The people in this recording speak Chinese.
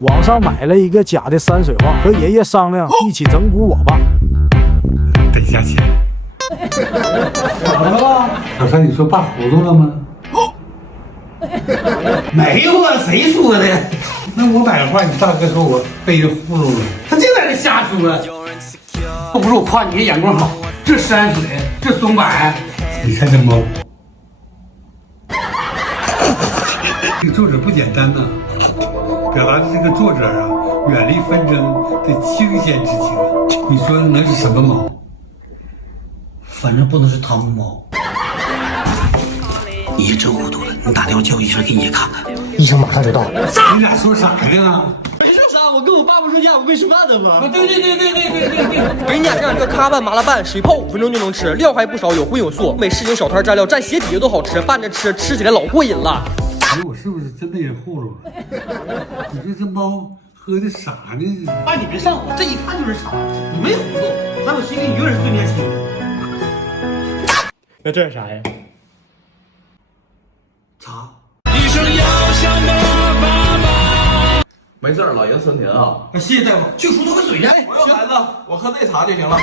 网上买了一个假的山水画，和爷爷商量一起整蛊我吧。等一下钱。怎么了？老三，你说爸糊涂了吗？没有啊，谁说的？那我买画，你大哥说我被人糊弄了。他净在这瞎说。要不是我夸你的眼光好，这山水，这松柏，你看这猫，这个作者不简单呐，表达的这个作者啊，远离纷争的清闲之情。你说能是什么猫？反正不能是汤姆猫。你也真糊涂了，你打电话叫医生给你爷看看。医生马上就到。你俩说啥呢？没说啥，我跟我爸不说家，我跟你吃饭的吗？对。给你俩这样这个咖拌麻辣拌，水泡5分钟就能吃，料还不少，有荤有素。美食型小摊蘸料蘸鞋底下都好吃，拌着吃，吃起来老过瘾了。我是不是真被人糊弄了？你说这猫喝的啥呢？爸，你别上火，这一看就是傻，你没糊涂，在我心里你永远是最年轻的。那这是啥呀？茶。没事，老爷身体很好。谢谢大夫，去梳头个水去。不用孩子，我喝这茶就行了。